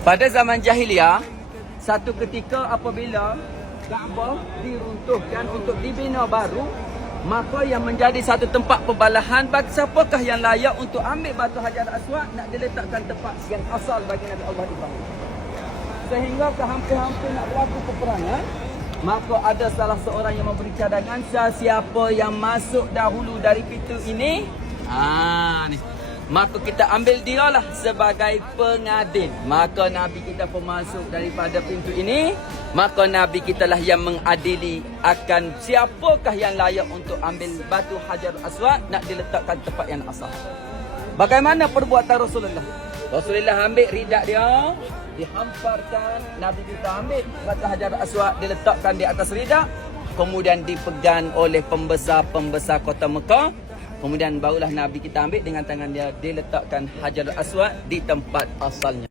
Pada zaman jahiliah, satu ketika apabila Kaabah diruntuhkan untuk dibina baru, maka yang menjadi satu tempat pembalahan bagi siapakah yang layak untuk ambil batu Hajar Aswad nak diletakkan tempat yang asal bagi Nabi Allah Ibrahim. Sehingga hampir-hampir nak berlaku peperangan, maka ada salah seorang yang memberi cadangan, siapa yang masuk dahulu dari pintu ini, ni, maka kita ambil dialah sebagai pengadil. Maka Nabi kita pun masuk daripada pintu ini, maka Nabi kita lah yang mengadili akan siapakah yang layak untuk ambil batu Hajar Aswad nak diletakkan tempat yang asal. Bagaimana perbuatan Rasulullah? Rasulullah ambil ridak dia, dihamparkan, Nabi kita ambil batu Hajar Aswad diletakkan di atas ridak, kemudian dipegang oleh pembesar-pembesar kota Mekah. Kemudian barulah Nabi kita ambil dengan tangan dia, diletakkan Hajar Aswad di tempat asalnya.